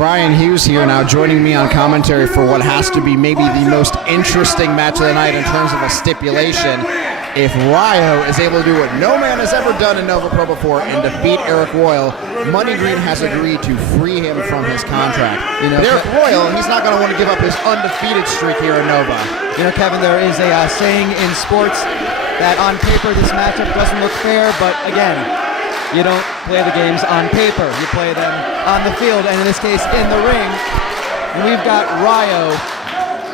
Brian Hughes here now, joining me on commentary for what has to be maybe the most interesting match of the night in terms of a stipulation. If Rayo is able to do what no man has ever done in Nova Pro before and defeat Arik Royal, Money Green has agreed to free him from his contract. But Arik Royal, he's not going to want to give up his undefeated streak here in Nova. You know, Kevin, there is a saying in sports that on paper this matchup doesn't look fair, but again, you don't play the games on paper. You play them on the field, and in this case, in the ring. And we've got Rayo,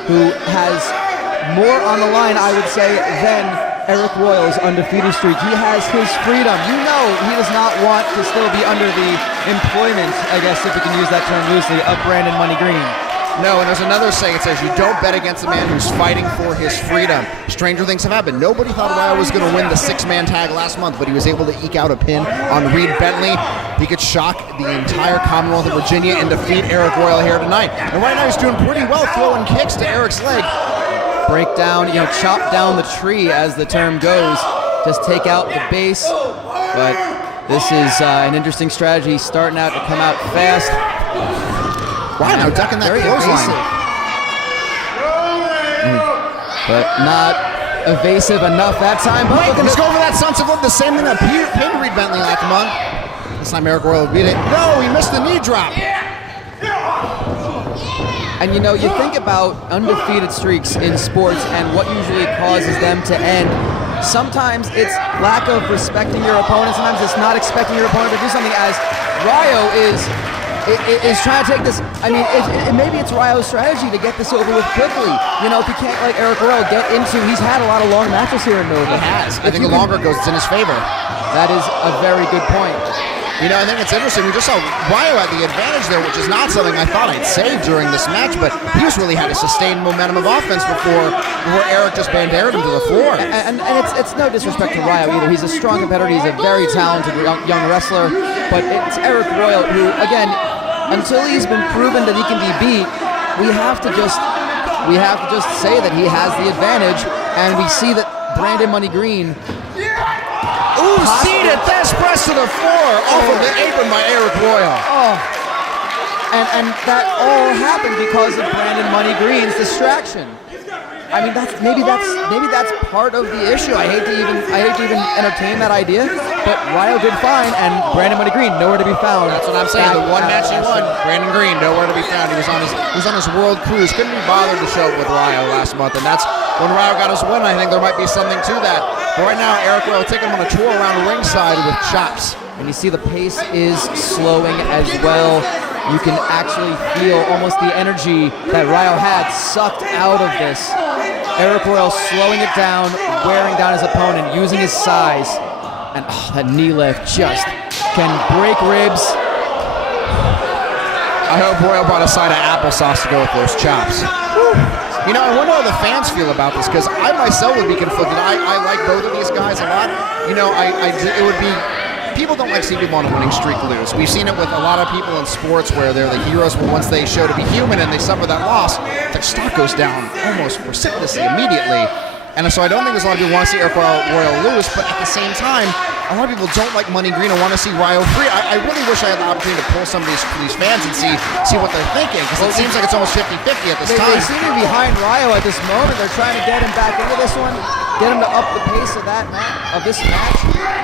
who has more on the line, I would say, than Arik Royal's undefeated streak. He has his freedom. You know he does not want to still be under the employment, I guess if we can use that term loosely, of Brandon Money Green. No, and there's another saying, it says you don't bet against a man who's fighting for his freedom. Stranger things have happened. Nobody thought Rayo was going to win the six-man tag last month, but he was able to eke out a pin on Reed Bentley. He could shock the entire Commonwealth of Virginia and defeat Arik Royal here tonight. And right now he's doing pretty well throwing kicks to Arik's leg. Break down, chop down the tree as the term goes. Just take out the base. But this is an interesting strategy, starting out to come out fast. Wow, now ducking that clothesline. But not evasive enough that time. But He's going for that sunset flip, the same thing that pinned Reed Bentley last month. This time Arik Royal beat it. No, he missed the knee drop. And you think about undefeated streaks in sports and what usually causes them to end. Sometimes it's lack of respecting your opponent. Sometimes it's not expecting your opponent to do something, as Rayo is trying to take this. I mean, maybe it's Rayo's strategy to get this over with quickly. If he can't, like Arik Royal, get into, he's had a lot of long matches here in Nova. He has. I think the longer it goes, it's in his favor. That is a very good point. I think it's interesting. We just saw Rayo had the advantage there, which is not something I thought I'd say during this match, but he just really had a sustained momentum of offense before Arik just bandered him to the floor. And it's no disrespect to Rayo either. He's a strong competitor. He's a very talented young wrestler, but it's Arik Royal who, again, until he's been proven that he can be beat, we have to just say that he has the advantage, and we see that Brandon Money Green. Ooh, seated, that's pressed to the floor off of the apron by Arik Royal. Oh, and that all happened because of Brandon Money Green's distraction. I mean, maybe that's part of the issue. I hate to even entertain that idea, but Rayo did fine, and Brandon Money Green nowhere to be found. That's what I'm saying. The one match he won, Brandon Green nowhere to be found. He was on his world cruise. Couldn't be bothered to show up with Rayo last month, and that's when Rayo got his win. I think there might be something to that. But right now, Arik Royal taking him on a tour around ringside with chops. And you see the pace is slowing as well. You can actually feel almost the energy that Rayo had sucked out of this. Arik Royal slowing it down, wearing down his opponent, using his size. And that knee lift just can break ribs. I hope Royal brought a side of applesauce to go with those chops. Woo. I wonder how the fans feel about this, because I myself would be conflicted. I like both of these guys a lot. It would be, people don't like seeing people on a winning streak lose. We've seen it with a lot of people in sports where they're the heroes, but once they show to be human and they suffer that loss, their stock goes down almost precipitously immediately. And so I don't think there's a lot of people who want to see Arik Royal lose, but at the same time, a lot of people don't like Money Green and want to see Rayo free. I really wish I had the opportunity to pull some of these fans and see what they're thinking, because it seems like it's almost 50-50 at this time. They seem to be behind Rayo at this moment. They're trying to get him back into this one, get him to up the pace of this match,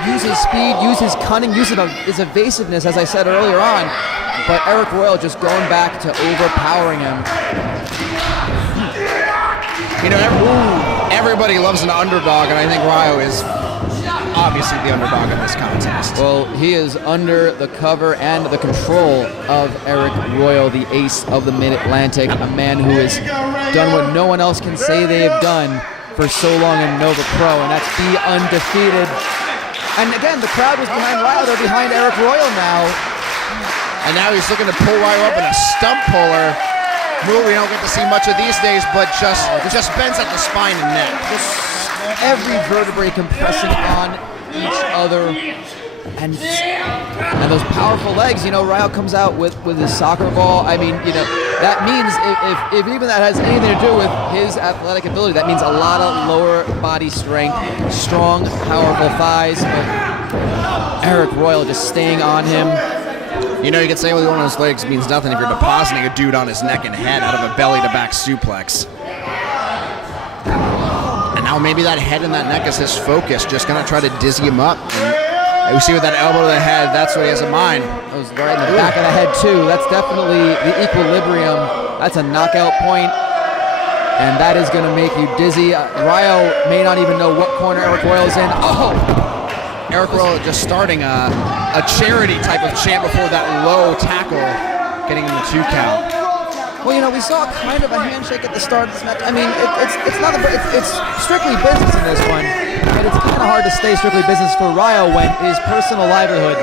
use his speed, use his cunning, use his evasiveness, as I said earlier on. But Arik Royal just going back to overpowering him. Everybody loves an underdog, and I think Rayo is obviously the underdog in this contest. Well, he is under the cover and the control of Arik Royal, the ace of the Mid-Atlantic, a man who has done what no one else can say they have done for so long in Nova Pro, and that's be undefeated. And again, the crowd was behind Rayo. They're behind Arik Royal now. And now he's looking to pull Rayo up in a stump puller. Move we don't get to see much of these days, but just bends at the spine and neck. Just every vertebrae compressing on each other, and those powerful legs. Rayo comes out with his soccer ball. I mean, that means if even that has anything to do with his athletic ability, that means a lot of lower body strength, strong, powerful thighs. But Arik Royal just staying on him. You know, you could say, well, one of his legs means nothing if you're depositing a dude on his neck and head out of a belly-to-back suplex. And now maybe that head and that neck is his focus, just going to try to dizzy him up. And we see with that elbow to the head, that's what he has in mind. That was right in the back of the head, too. That's definitely the equilibrium. That's a knockout point. And that is going to make you dizzy. Rayo may not even know what corner Arik Royal is in. Oh! Arik Royal just starting a charity type of chant before that low tackle, getting him the 2 count. Well, you know, we saw kind of a handshake at the start of this match. I mean, it's strictly business in this one, and it's kind of hard to stay strictly business for Rayo when his personal livelihood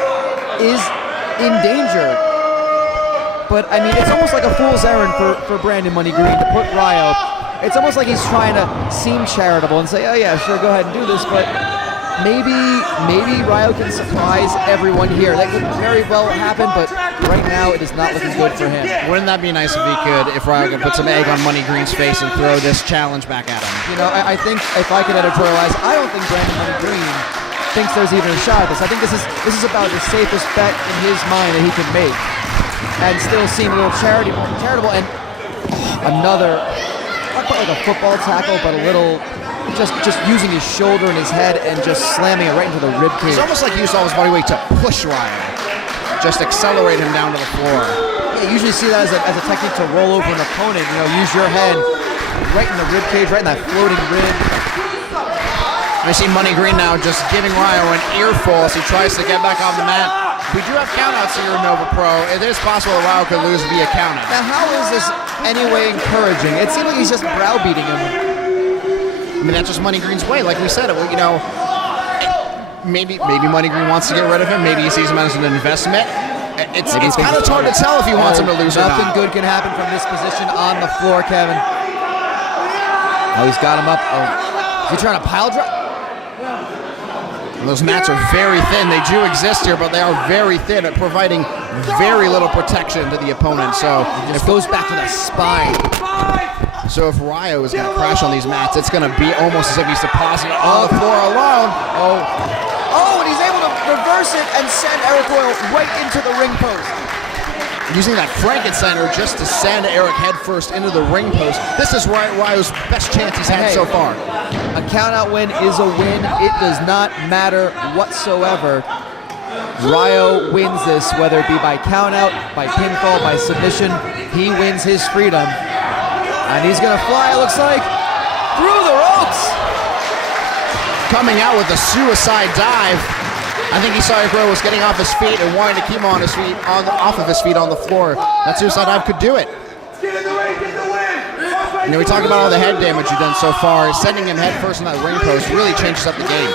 is in danger. But I mean, it's almost like a fool's errand for Brandon Money Green to put Rayo. It's almost like he's trying to seem charitable and say, oh yeah, sure, go ahead and do this, but maybe Rayo can surprise everyone here. That could very well happen, but right now it is not looking good for him. Wouldn't that be nice if Rayo could put some egg on Money Green's face and throw this challenge back at him? You know, I think if I could editorialize, I don't think Brandon Money Green thinks there's even a shot at this. I think this is about the safest bet in his mind that he can make, and still seem a little charitable. And another, not quite like a football tackle, but a little. Just using his shoulder and his head and just slamming it right into the rib cage. It's almost like he used all his body weight to push Rayo, just accelerate him down to the floor. Yeah, you usually see that as a technique to roll over an opponent. You know, use your head right in the rib cage, right in that floating rib. I see Money Green now just giving Rayo an earful as he tries to get back on the mat. We do have countouts here in Nova Pro. It is possible that Rayo could lose via countout. Now, how is this anyway encouraging? It seems like he's just browbeating him. I mean, that's just Money Green's way. Like we said, you know, maybe Money Green wants to get rid of him. Maybe he sees him as an investment. It's kind of hard to tell if he wants him to lose or not. Nothing good can happen from this position on the floor, Kevin. Oh, he's got him up. Oh, is he trying to pile drive? And those mats are very thin. They do exist here, but they are very thin at providing very little protection to the opponent. So it goes back to the spine. So if Rayo is going to crash on these mats, it's going to be almost as if he's depositing on the floor alone. Oh, and he's able to reverse it and send Arik Royal right into the ring post. Using that Frankensteiner just to send Arik headfirst into the ring post. This is Rayo's best chance he's had so far. A countout win is a win. It does not matter whatsoever. Rayo wins this, whether it be by countout, by pinfall, by submission. He wins his freedom. And he's going to fly, it looks like, through the ropes. Coming out with a suicide dive. I think he saw Arik Royal was getting off his feet and wanted to keep him on his feet, off of his feet on the floor. That suicide dive could do it. You know, we talked about all the head damage you've done so far. Sending him head first in that ring post really changes up the game.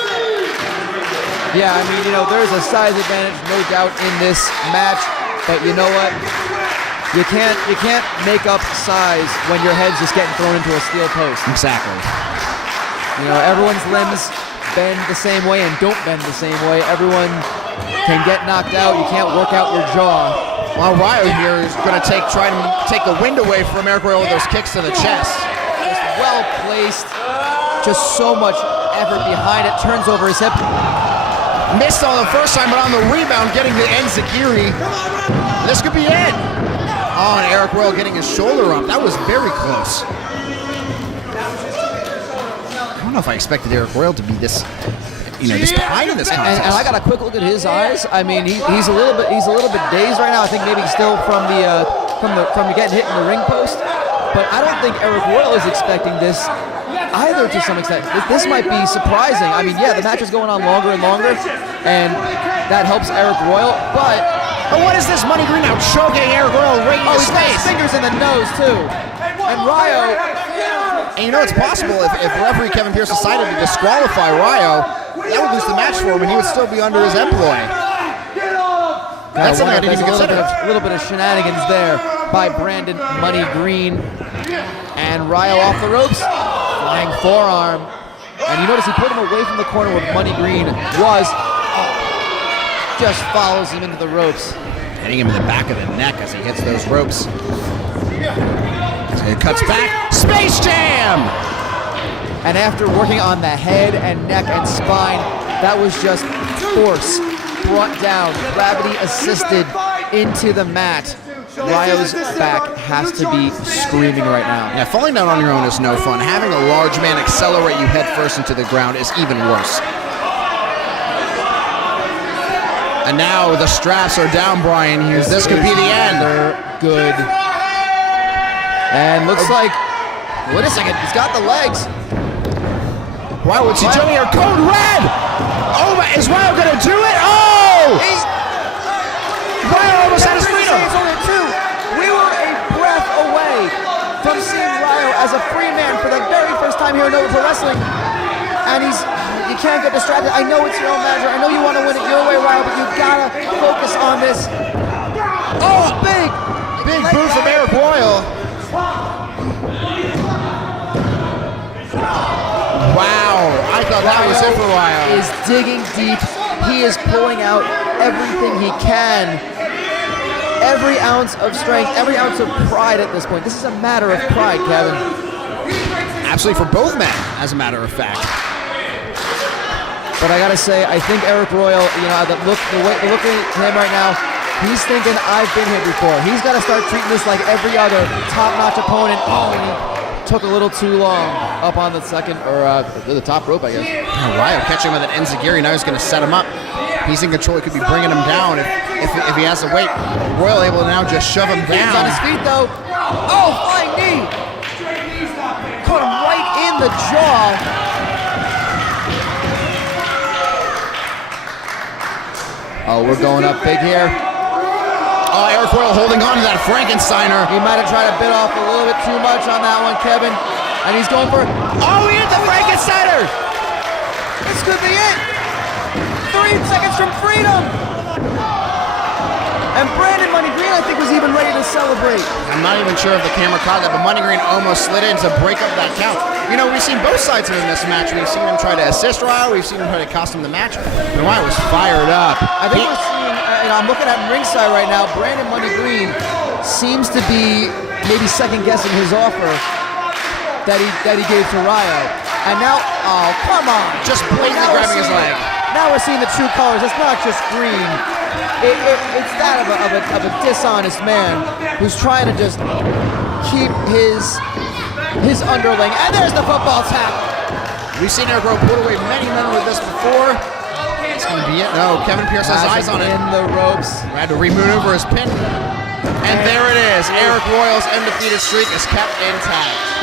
Yeah, I mean, you know, there's a size advantage, no doubt, in this match. But you know what? You can't make up size when your head's just getting thrown into a steel post. Exactly. You know, everyone's limbs bend the same way and don't bend the same way. Everyone can get knocked out. You can't work out your jaw. While Rayo here is going to try to take the wind away from Arik Royal with those kicks to the chest. Just well placed. Just so much effort behind it. Turns over his hip. Missed on the first time, but on the rebound, getting the enziguri. This could be it. Oh, and Arik Royal getting his shoulder up. That was very close. I don't know if I expected Arik Royal to be this, this behind in this contest. And I got a quick look at his eyes. I mean, he's a little bit dazed right now. I think maybe still from getting hit in the ring post. But I don't think Arik Royal is expecting this either to some extent. This might be surprising. I mean, yeah, the match is going on longer and longer, and that helps Arik Royal, but what is this Money Green now choking Arik Royal right in his face? His fingers in the nose, too. And Rayo... And you know, it's possible if referee Kevin Pierce decided to disqualify Rayo, that would lose the match for him, and he would still be under his employ. That's something I didn't even consider. A little bit of shenanigans there by Brandon Money Green. And Rayo off the ropes. Flying forearm. And you notice he put him away from the corner where Money Green was. Just follows him into the ropes. Hitting him in the back of the neck as he hits those ropes. So he cuts back. Space Jam! And after working on the head and neck and spine, that was just force brought down, gravity assisted into the mat. Rayo's back has to be screaming right now. Yeah, falling down on your own is no fun. Having a large man accelerate you head first into the ground is even worse. And now the straps are down, Brian Hughes. This could be the end. They're good. And looks like, wait a second, he's got the legs. Wow, what's he doing here? Code red! Oh, is Rayo gonna do it? Oh! Rayo almost had his freedom. It's only two. We were a breath away from seeing Rayo as a free man for the very first time here in Nova Pro Wrestling. And you can't get distracted. I know it's your own manager. I know you want to win it your way, Rayo, but you gotta focus on this. Oh, big boot from Arik Royal. Wow, I thought that was it for Rayo. Is digging deep. He is pulling out everything he can. Every ounce of strength, every ounce of pride at this point. This is a matter of pride, Kevin. Absolutely, for both men, as a matter of fact. But I gotta say, I think Arik Royal, looking at him right now, he's thinking, I've been here before. He's got to start treating this like every other top-notch opponent. Oh, and he took a little too long up on the second, or the top rope, I guess. Oh, Rayo catching him with an enziguri. Now he's going to set him up. He's in control. He could be bringing him down if he has to wait. Royal able to now just shove him down. He's on his feet, though. Oh, flying knee. Caught him right in the jaw. Oh, we're going up big here. Oh, Arik Royal holding on to that Frankensteiner. He might have tried to bit off a little bit too much on that one, Kevin. And he's going for, oh, he hit the Frankensteiner! This could be it. 3 seconds from freedom. And Brandon Money Green, I think, was even ready to celebrate. I'm not even sure if the camera caught that, but Money Green almost slid in to break up that count. You know, we've seen both sides of him in this match. We've seen him try to assist Rayo. We've seen him try to cost him the match. And Rayo was fired up. I think we're seeing, I'm looking at ringside right now, Brandon Money Green seems to be maybe second-guessing his offer that he gave to Rayo. And now, oh, come on. Just blatantly grabbing his leg. Now we're seeing the true colors. It's not just green. It's that of a dishonest man who's trying to just keep his underling. And there's the football tap. We've seen Arik Royal put away many men with this before. It's going to be it. No, Kevin Pierce has eyes on it. In the ropes. Had to remaneuver his pin. And there it is. Arik Royal's undefeated streak is kept intact.